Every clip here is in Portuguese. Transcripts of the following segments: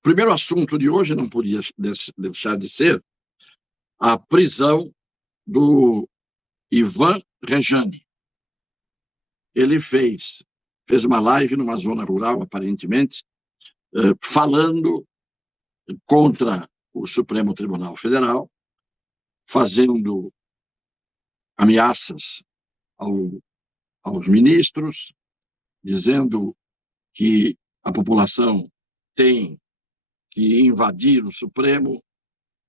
O primeiro assunto de hoje não podia deixar de ser a prisão do Ivan Rejane. Ele fez uma live numa zona rural, aparentemente, falando contra o Supremo Tribunal Federal, fazendo ameaças aos ministros, dizendo que a população tem que invadir o Supremo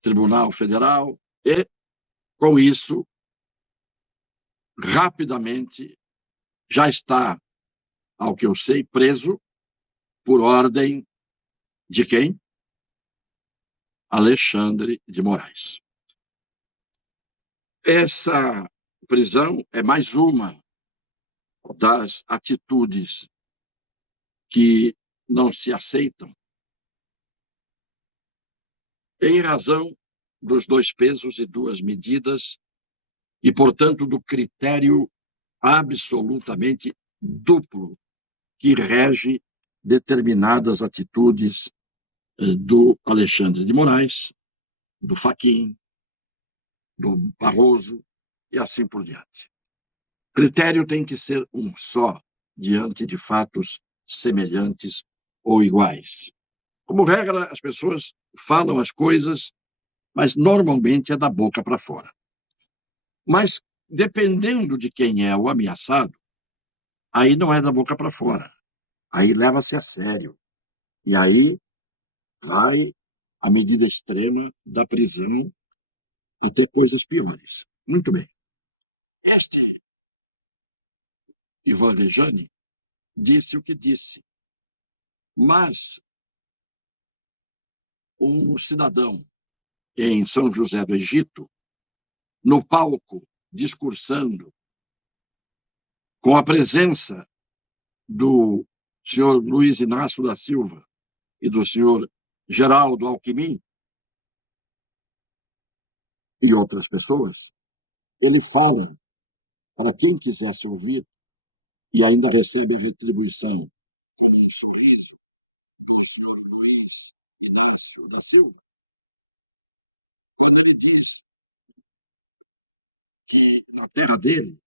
Tribunal Federal e, com isso, rapidamente já está, ao que eu sei, preso por ordem de quem? Alexandre de Moraes. Essa prisão é mais uma das atitudes que não se aceitam em razão dos dois pesos e duas medidas e, portanto, do critério absolutamente duplo que rege determinadas atitudes do Alexandre de Moraes, do Fachin, do Barroso e assim por diante. O critério tem que ser um só, diante de fatos semelhantes ou iguais. Como regra, as pessoas falam as coisas, mas normalmente é da boca para fora. Mas, dependendo de quem é o ameaçado, aí não é da boca para fora. Aí leva-se a sério. E aí vai a medida extrema da prisão até coisas piores. Muito bem. Este Ivan Rejane disse o que disse, mas um cidadão em São José do Egito, no palco, discursando, com a presença do senhor Luiz Inácio da Silva e do senhor Geraldo Alckmin e outras pessoas, ele fala para quem quisesse ouvir e ainda recebe a retribuição com um sorriso do senhor Luiz Inácio da Silva, quando ele diz que na terra dele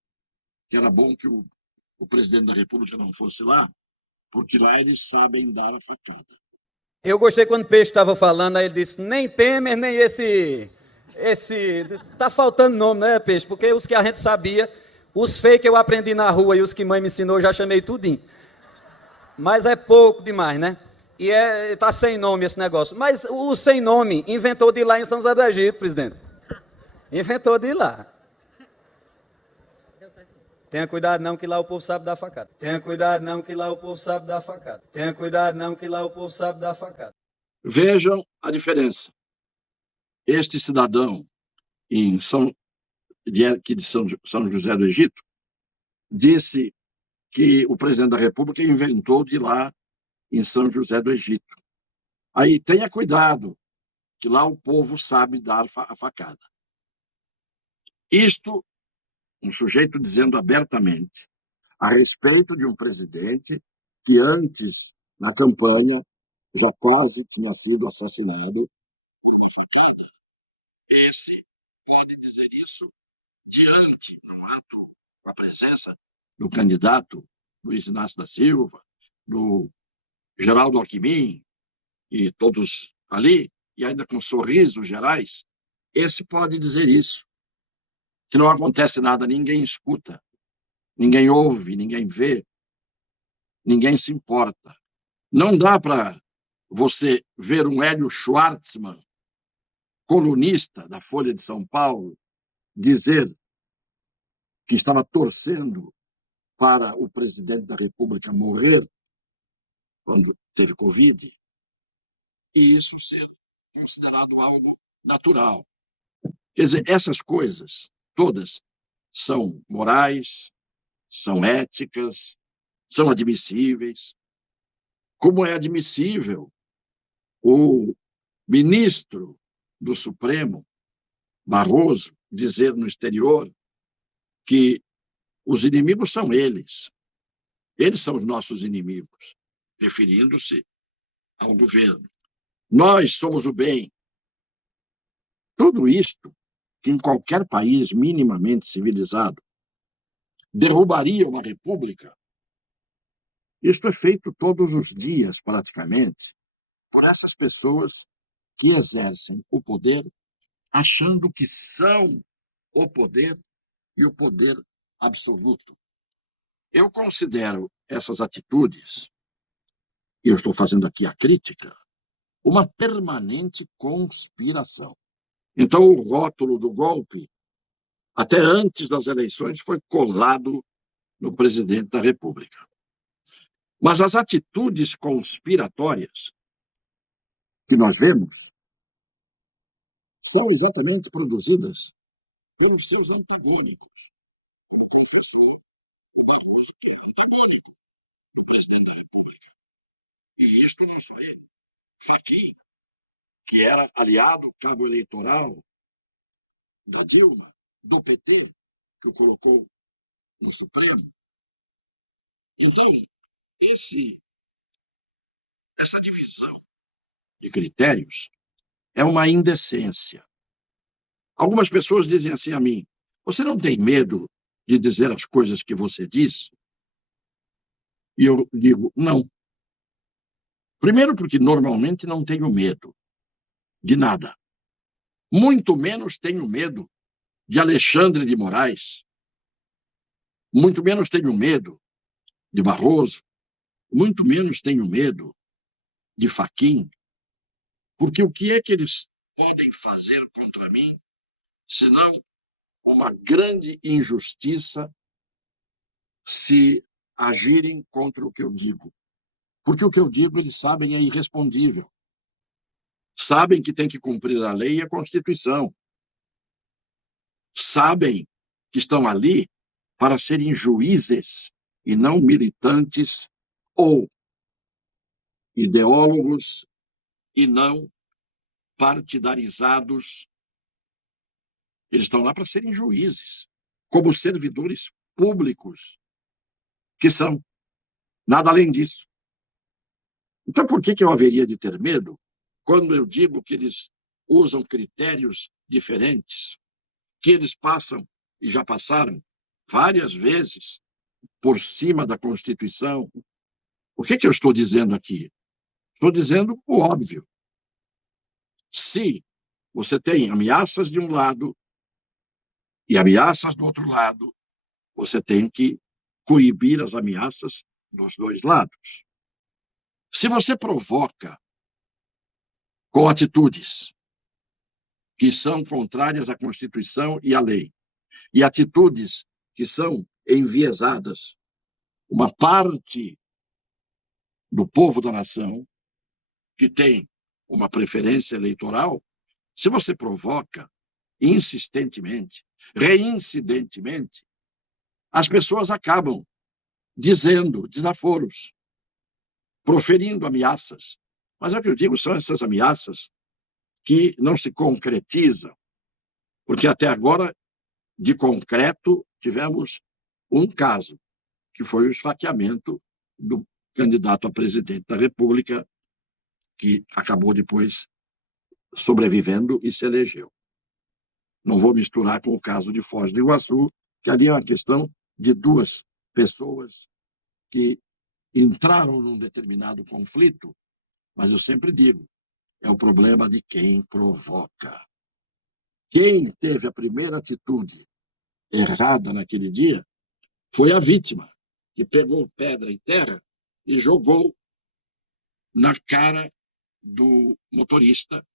era bom que o presidente da República não fosse lá, porque lá eles sabem dar a facada. Eu gostei quando o Peixe estava falando, aí ele disse, nem Temer, nem esse... Tá faltando nome, né, Peixe? Porque os que a gente sabia, os fake eu aprendi na rua e os que mãe me ensinou, eu já chamei tudinho. Mas é pouco demais, né? E tá sem nome esse negócio. Mas o sem nome inventou de ir lá em São José do Egito, presidente. Inventou de ir lá. Tenha cuidado não, que lá o povo sabe dar facada. Tenha cuidado não, que lá o povo sabe dar facada. Tenha cuidado não, que lá o povo sabe dar facada. Vejam a diferença. Este cidadão de São José do Egito disse que o presidente da República inventou de ir lá em São José do Egito. Aí tenha cuidado, que lá o povo sabe dar a facada. Isto, um sujeito dizendo abertamente a respeito de um presidente que antes, na campanha, já quase tinha sido assassinado por uma facada. Esse pode dizer isso diante, no ato, com a presença do candidato Luiz Inácio da Silva, do Geraldo Alckmin e todos ali, e ainda com sorrisos gerais, esse pode dizer isso, que não acontece nada, ninguém escuta, ninguém ouve, ninguém vê, ninguém se importa. Não dá para você ver um Hélio Schwartzman, colunista da Folha de São Paulo, dizer que estava torcendo para o presidente da República morrer quando teve Covid, e isso ser considerado algo natural. Quer dizer, essas coisas todas são morais, são éticas, são admissíveis. Como é admissível o ministro do Supremo, Barroso, dizer no exterior que os inimigos são eles. Eles são os nossos inimigos, referindo-se ao governo. Nós somos o bem. Tudo isto, que em qualquer país minimamente civilizado derrubaria uma república, isto é feito todos os dias, praticamente, por essas pessoas que exercem o poder achando que são o poder e o poder absoluto. Eu considero essas atitudes, e eu estou fazendo aqui a crítica, uma permanente conspiração. Então, o rótulo do golpe, até antes das eleições, foi colado no presidente da República. Mas as atitudes conspiratórias que nós vemos são exatamente produzidas pelos seus antagônicos. O professor Barroso, que é antagônico do presidente da República. E isto não só ele. Fachin, que era aliado cabo eleitoral da Dilma, do PT, que o colocou no Supremo. Então, essa divisão de critérios é uma indecência. Algumas pessoas dizem assim a mim: você não tem medo de dizer as coisas que você diz? E eu digo: não. Primeiro, porque normalmente não tenho medo de nada. Muito menos tenho medo de Alexandre de Moraes. Muito menos tenho medo de Barroso. Muito menos tenho medo de Fachin. Porque o que é que eles podem fazer contra mim, senão uma grande injustiça se agirem contra o que eu digo? Porque o que eu digo, eles sabem, é irrespondível. Sabem que tem que cumprir a lei e a Constituição. Sabem que estão ali para serem juízes e não militantes ou ideólogos e não partidarizados. Eles estão lá para serem juízes, como servidores públicos que são. Nada além disso. Então, por que eu haveria de ter medo quando eu digo que eles usam critérios diferentes, que eles passam e já passaram várias vezes por cima da Constituição? O que eu estou dizendo aqui? Estou dizendo o óbvio. Se você tem ameaças de um lado e ameaças do outro lado, você tem que coibir as ameaças dos dois lados. Se você provoca com atitudes que são contrárias à Constituição e à lei, e atitudes que são enviesadas, uma parte do povo da nação que tem uma preferência eleitoral, se você provoca insistentemente, reincidentemente, as pessoas acabam dizendo desaforos, proferindo ameaças. Mas é o que eu digo, são essas ameaças que não se concretizam, porque até agora, de concreto, tivemos um caso, que foi o esfaqueamento do candidato a presidente da República, que acabou depois sobrevivendo e se elegeu. Não vou misturar com o caso de Foz do Iguaçu, que ali é uma questão de duas pessoas que entraram num determinado conflito, mas eu sempre digo, é o problema de quem provoca. Quem teve a primeira atitude errada naquele dia foi a vítima, que pegou pedra e terra e jogou na cara do motorista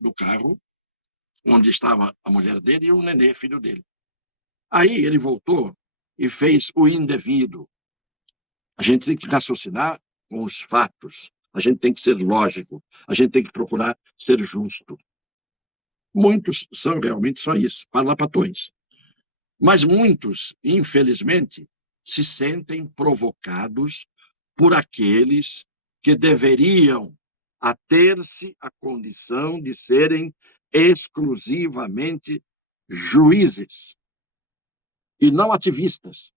do carro, onde estava a mulher dele e o nenê, filho dele. Aí ele voltou e fez o indevido. A gente tem que raciocinar com os fatos, a gente tem que ser lógico, a gente tem que procurar ser justo. Muitos são realmente só isso, parlapatões. Mas muitos, infelizmente, se sentem provocados por aqueles que deveriam ater-se à condição de serem exclusivamente juízes e não ativistas,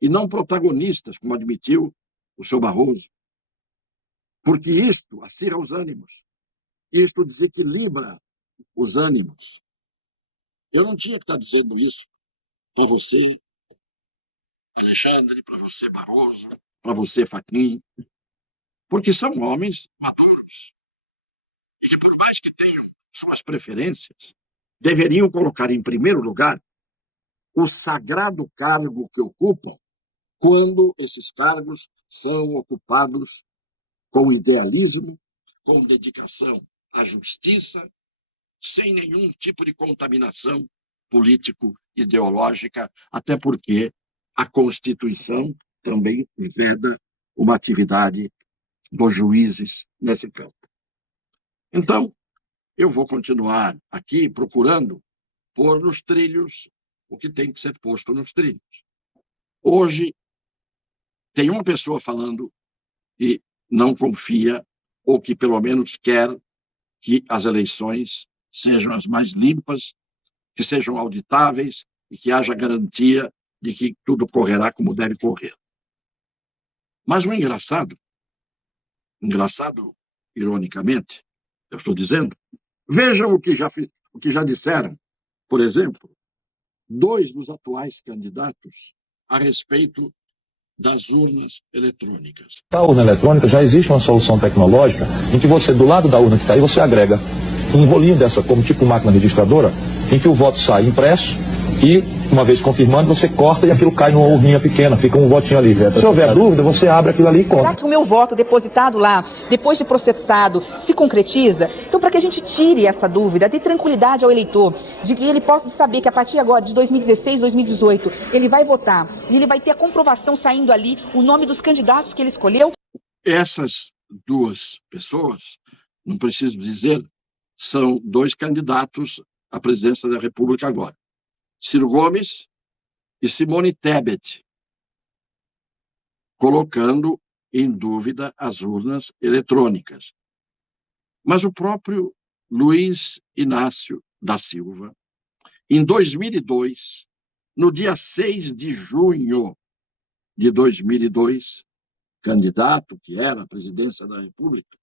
e não protagonistas, como admitiu o senhor Barroso, porque isto acirra os ânimos. isto desequilibra os ânimos. Eu não tinha que estar dizendo isso para você, Alexandre, para você, Barroso, para você, Fachin, porque são homens maduros e que, por mais que tenham suas preferências, deveriam colocar em primeiro lugar o sagrado cargo que ocupam quando esses cargos são ocupados com idealismo, com dedicação à justiça, sem nenhum tipo de contaminação político-ideológica, até porque a Constituição também veda uma atividade dos juízes nesse campo. Então, eu vou continuar aqui procurando pôr nos trilhos o que tem que ser posto nos trilhos. Hoje, tem uma pessoa falando que não confia, ou que pelo menos quer que as eleições sejam as mais limpas, que sejam auditáveis e que haja garantia de que tudo correrá como deve correr. Mas o engraçado, ironicamente, eu estou dizendo, vejam o que já disseram, por exemplo, dois dos atuais candidatos a respeito das urnas eletrônicas. A urna eletrônica já existe uma solução tecnológica em que você, do lado da urna que está aí, você agrega um rolinho dessa, como tipo máquina registradora, em que o voto sai impresso e, uma vez confirmando, você corta e aquilo cai numa urninha pequena, fica um votinho ali. Se houver dúvida, você abre aquilo ali e conta. Será que o meu voto depositado lá, depois de processado, se concretiza? Então, para que a gente tire essa dúvida, dê tranquilidade ao eleitor, de que ele possa saber que a partir agora de 2016, 2018, ele vai votar e ele vai ter a comprovação saindo ali, o nome dos candidatos que ele escolheu. Essas duas pessoas, não preciso dizer, são dois candidatos à presidência da República agora. Ciro Gomes e Simone Tebet, colocando em dúvida as urnas eletrônicas. Mas o próprio Luiz Inácio da Silva, em 2002, no dia 6 de junho de 2002, candidato que era à presidência da República,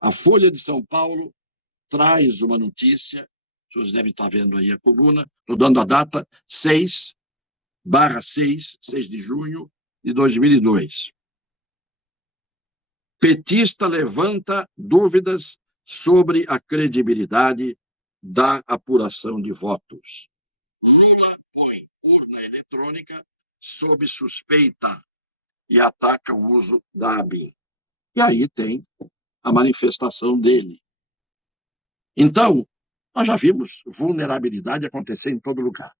a Folha de São Paulo traz uma notícia, os senhores devem estar vendo aí a coluna, estou dando a data, 6 de junho de 2002. Petista levanta dúvidas sobre a credibilidade da apuração de votos. Lula põe urna eletrônica sob suspeita e ataca o uso da ABIN. E aí tem a manifestação dele. Então, nós já vimos vulnerabilidade acontecer em todo lugar.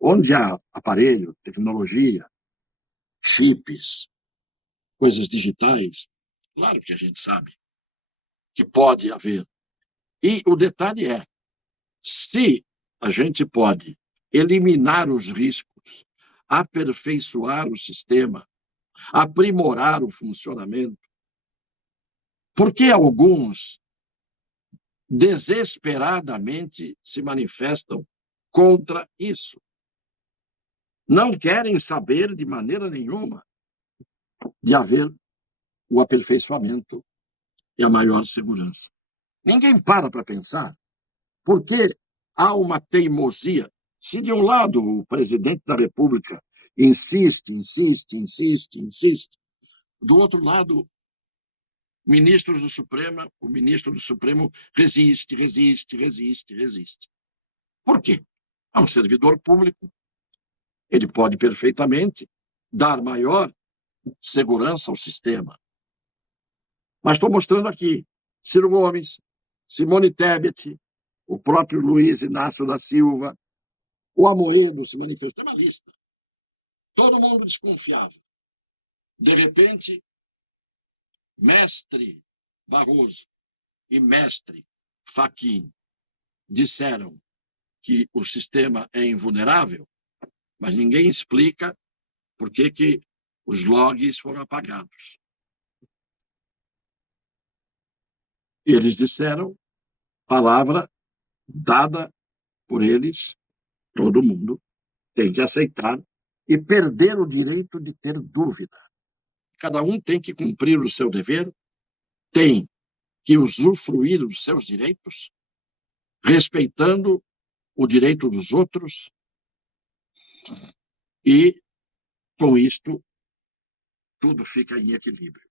Onde há aparelho, tecnologia, chips, coisas digitais, claro que a gente sabe que pode haver. E o detalhe é, se a gente pode eliminar os riscos, aperfeiçoar o sistema, aprimorar o funcionamento, por que alguns desesperadamente se manifestam contra isso? Não querem saber de maneira nenhuma de haver o aperfeiçoamento e a maior segurança. Ninguém para pensar por que há uma teimosia. Se de um lado o presidente da República insiste, do outro lado o ministro do Supremo resiste. Por quê? É um servidor público. Ele pode perfeitamente dar maior segurança ao sistema. Mas estou mostrando aqui Ciro Gomes, Simone Tebet, o próprio Luiz Inácio da Silva, o Amoedo se manifestou. Tem uma lista. Todo mundo desconfiava. De repente, mestre Barroso e mestre Fachin disseram que o sistema é invulnerável, mas ninguém explica por que os logs foram apagados. Eles disseram, palavra dada por eles, todo mundo tem que aceitar e perder o direito de ter dúvida. Cada um tem que cumprir o seu dever, tem que usufruir dos seus direitos, respeitando o direito dos outros e, com isto, tudo fica em equilíbrio.